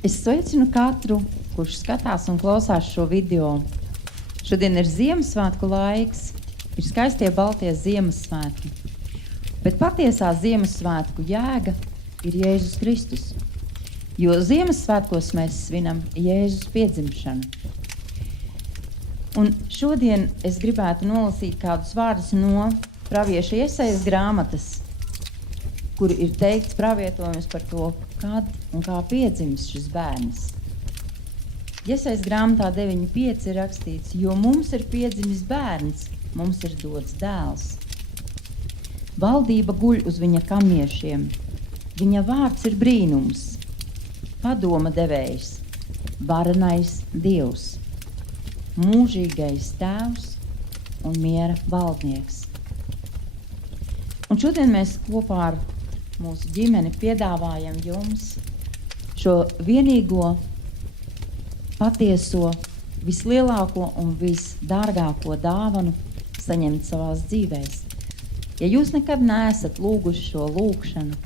Es sveicinu katru, kurš skatās un klausās šo video. Šodien ir Ziemassvētku laiks, ir skaistie baltie Ziemassvētki. Bet patiesā Ziemassvētku jēga ir Jēzus Kristus, jo Ziemassvētkos mēs svinam Jēzus piedzimšanu. Un šodien es gribētu nolasīt kādus vārdus no pravieša Jesajas grāmatas, kur ir teikts pravietojums par to, kad un kā piedzims šis bērns. Jesajas grāmatā 9.5 ir rakstīts, jo mums ir piedzimis bērns, mums ir dots dēls. Valdība guļ uz viņa kamiešiem, viņa vārds ir brīnums, padoma devējs, varenais Dievs, mūžīgais tēvs un miera valdnieks. Un šodien mēs kopā ar mūsu ģimeni piedāvājam jums šo vienīgo, patieso, vislielāko un visdārgāko dāvanu saņemt savās dzīvēs. Ja jūs nekad neesat lūguši šo lūgšanu,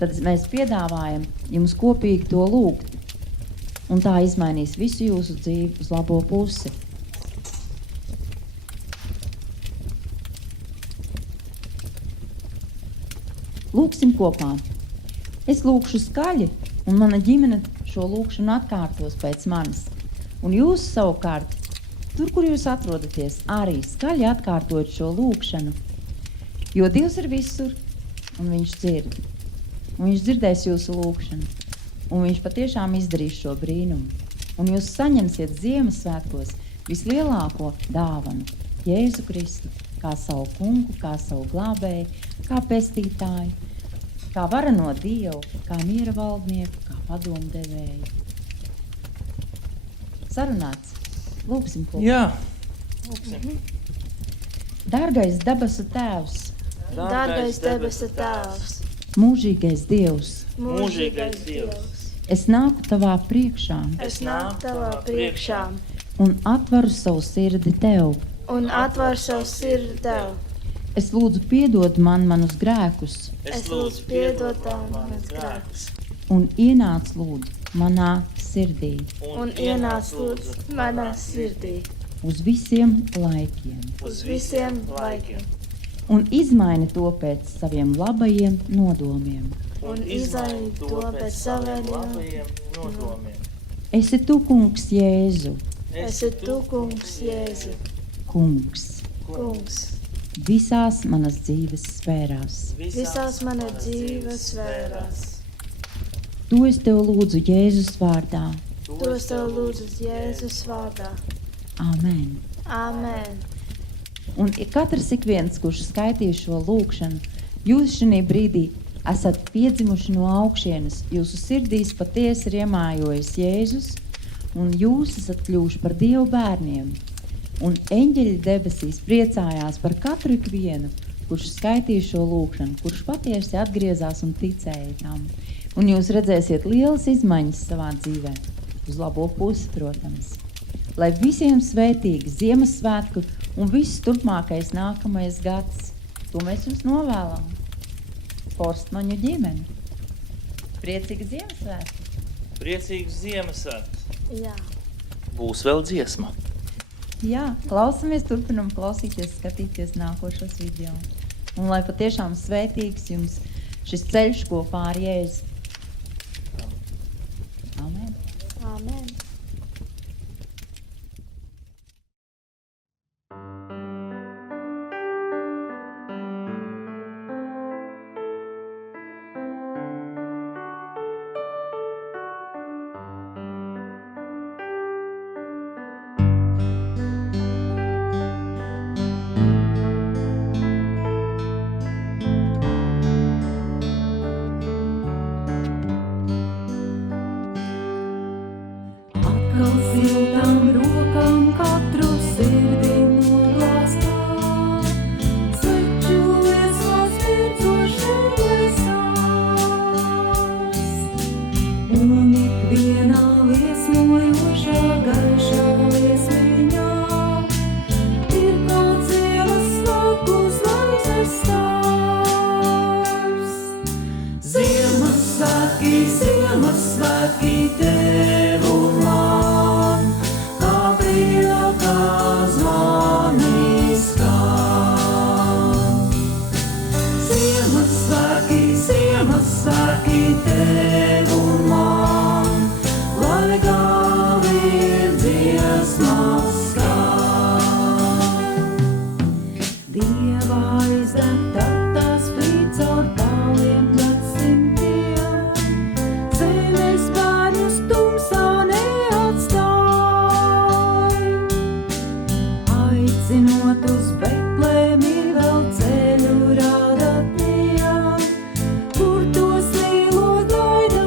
tad mēs piedāvājam jums kopīgi to lūgt, un tā izmainīs visu jūsu dzīvi uz labo pusi. Lūksim kopā. Es lūkšu skaļi, un mana ģimene šo lūkšanu atkārtos pēc manis. Un jūs savukārt, tur, kur jūs atrodaties, arī skaļi atkārtot šo lūkšanu, jo Dievs ir visur, un viņš dzird. Un viņš dzirdēs jūsu lūkšanu, un viņš patiešām izdarīs šo brīnumu. Un jūs saņemsiet Ziemassvētkos vislielāko dāvanu, Jēzu Kristu, kā savu kungu, kā savu glābēju, kā pestītāju, kā varano Dievu, kā miera valdnieku, kā padomdevēju. Sarunāts. Lūksim kopā. Jā. Lūksim. Dārgais debesu Tēvs, Dārgais debesu Tēvs, mūžīgais Dievs, mūžīgais Dievs, es nāku tavā priekšā es nāku tavā priekšā un atveru savu sirdi Tev. un atveru savu sirdi Tev. Es lūdzu piedod man manus grēkus Es lūdzu piedod Tev manas grēkus un ienāc lūdzu manā sirdī un ienāc lūdzu manā sirdī uz visiem laikiem uz visiem laikiem un izmaini to pēc saviem labajiem nodomiem. un izmaini to pēc saviem labajiem nodomiem. Esi tu, kungs, Jēzu, Esi tu, kungs, Jēzu, kungs, kungs, visās manas dzīves sfērās. visās mana dzīves sfērās. To es tev lūdzu Jēzus vārdā. To es Tev lūdzu Jēzus vārdā. Āmen. Āmen. Un katrs ik viens, kurš skaitīs šo lūkšanu, jūs šajā brīdī esat piedzimuši no augšienes, jūsu sirdīs patiesi ir iemājojis Jēzus, un jūs esat kļuvuši par Dievu bērniem. Un eņģeļi debesīs priecājās par katru ikvienu, kurš skaitīja šo lūkšanu, kurš patiesi atgriezās un ticēja tam. Un jūs redzēsiet lielas izmaiņas savā dzīvē, uz labo pusi, protams. Lai visiem svētīgi Ziemassvētku un viss turpmākais nākamais gads, to mēs jums novēlam. Forstmaņu ģimeni. Priecīga Ziemassvētku. Priecīgs Ziemassvētks. Jā. Būs vēl dziesma. Jā, klausamies, turpinam klausīties, skatīties nākošos video. Un lai patiešām svētīgs jums šis ceļš kopā ar Jēzu. Amen. Amen. Siltām rokām katru sirdi noglāstāt, sveču liesmās mircoši liesās. Un ikvienā liesmojošā gaišā liesmiņā ir kāds Ziemassvētku zvaigznes stars. Ziemassvētki, Ziemassvētki tev un man, kā priekā zvanīs skan. Ziemassvētki, Ziemassvētki tev un man, lai galvien dziesmas skan. Dieva aizdegta tas spīd caur tāliem gadsimtiem, zemes bērnus tumsā neatstāj. Aicinot uz Betlēmi vēl ceļu rāda tiem, kur tos līlo gaida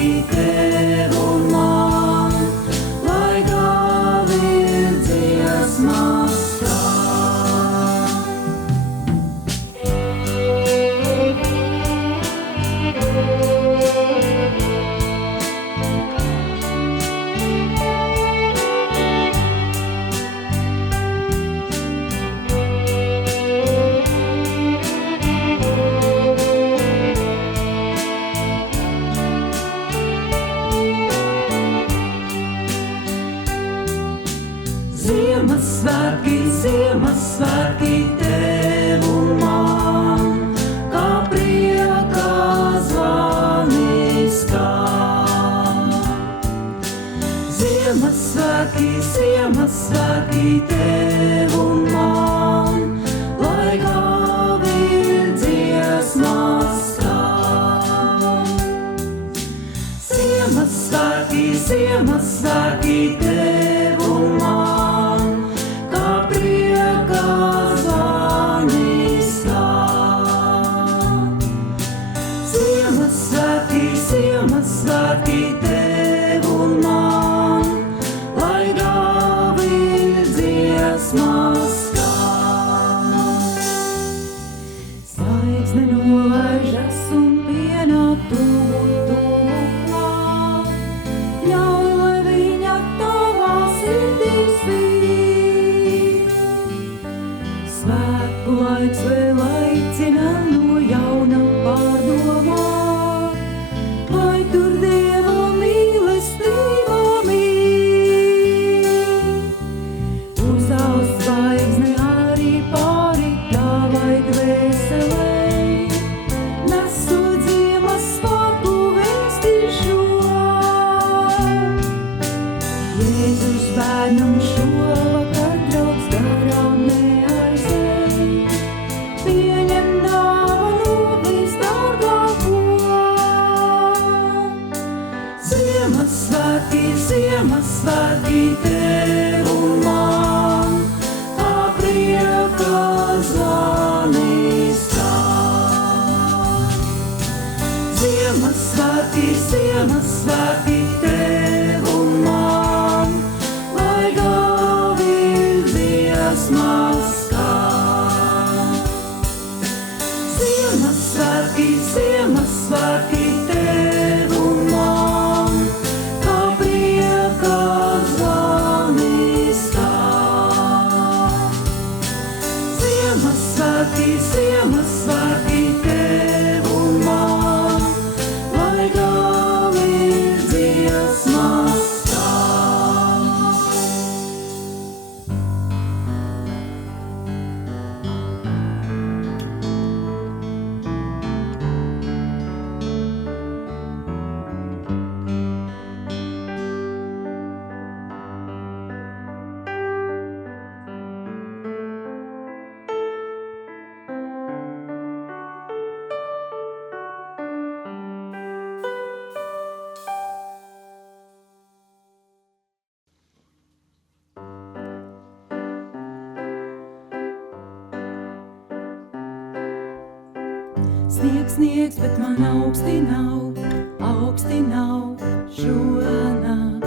Ziemassvētki tev un man, lai gāvi ir dziesmas skan. Ziemassvētki, Ziemassvētki tev un man, kā priekā zvani skan. Ziemassvētki, Ziemassvētki tev un man, lai gāvi ir dziesmas skan. Ziemassvētki, Ziemassvētki tev un man, kā priekā zvani skan. Ziemassvētki, Ziemassvētki tev un man, lai gāvi ir dziesmas skan. Zvaigzne nolaižas un pienāk tuvu klāt, ļauj, lai viņa tavā sirdī spīd. Svētku laiks vēl aicina no jauna pārdomāt, vai tur Dieva mīlestība mīt. Uzaust zvaigzne arī pāri tavai dvēselei, nesot Ziemassvētku vēstīšo. Jēzus bērnam šovakar draugs garām neaizej, pieņem dāvanu visdārgāko. Ziemassvētki, Ziemassvētki tev un man, kā priekā zvani skan. Ziemassvētki, Ziemassvētki tev un man, lai gāvi ir dziesmas skan. Ziemassvētki, Ziemassvētki tev un man, kā priekā zvani skan. Ziemassvētki, Ziemassvētki tev un man, lai gāvi ir dziesmas skan. Sniegs, sniegs, bet man augsti nav šonakt,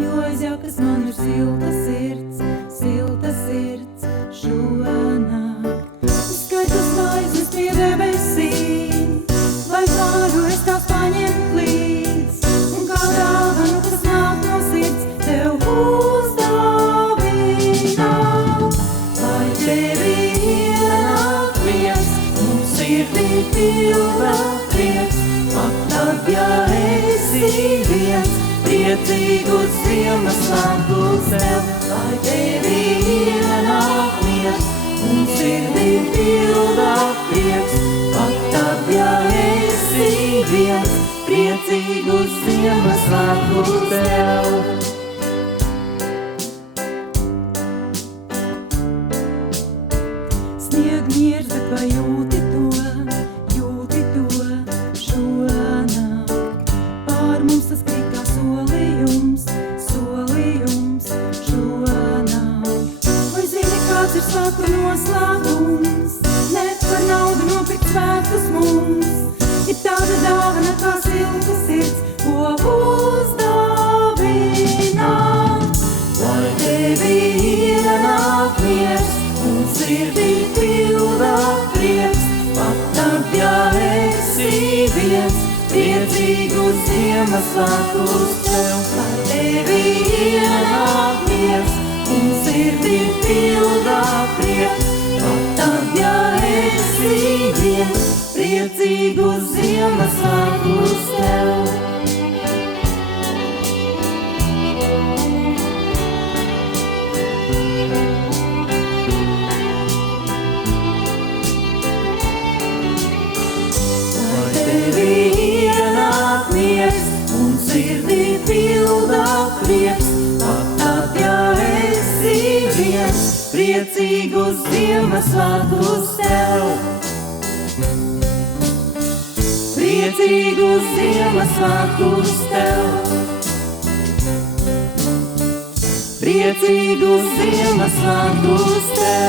jo aiz jakas man ir silta sirds šonakt. Skaitas zvaigznes pie debesīm, vai varu es tās paņemt līdz, un kā dāvanu, kas nāk no sirds, tev uzdāvināt, lai tevi ienāk prieks, mums sirdī pilda prieks, pat tad, ja esi viens, priecīgus Ziemassvētkus tev, lai tevi ienāk prieks, mums sirdī pilda prieks, pat tad, ja esi viens, priecīgus Ziemassvētkus tev. Sniegniers, bet vai jūti to šonakt? Pār mums tas krīt kā solījums šonakt. Vai zini, kāds ir svētku noslēgums? Ne par naudu nopirkt svētkus mums, ir tāda dāvana kā silta sirds, ko Ziemassvētkus tev. Par tevi ienāk miers un sirdī pildā prieks. Pat tad, ja esi viens, priecīgus Ziemassvētkus tev. Sirdī pildā prieks, pat tad, ja esi viens, priecīgus Ziemassvētkus tev. Priecīgus Ziemassvētkus tev. Priecīgus Ziemassvētkus tev.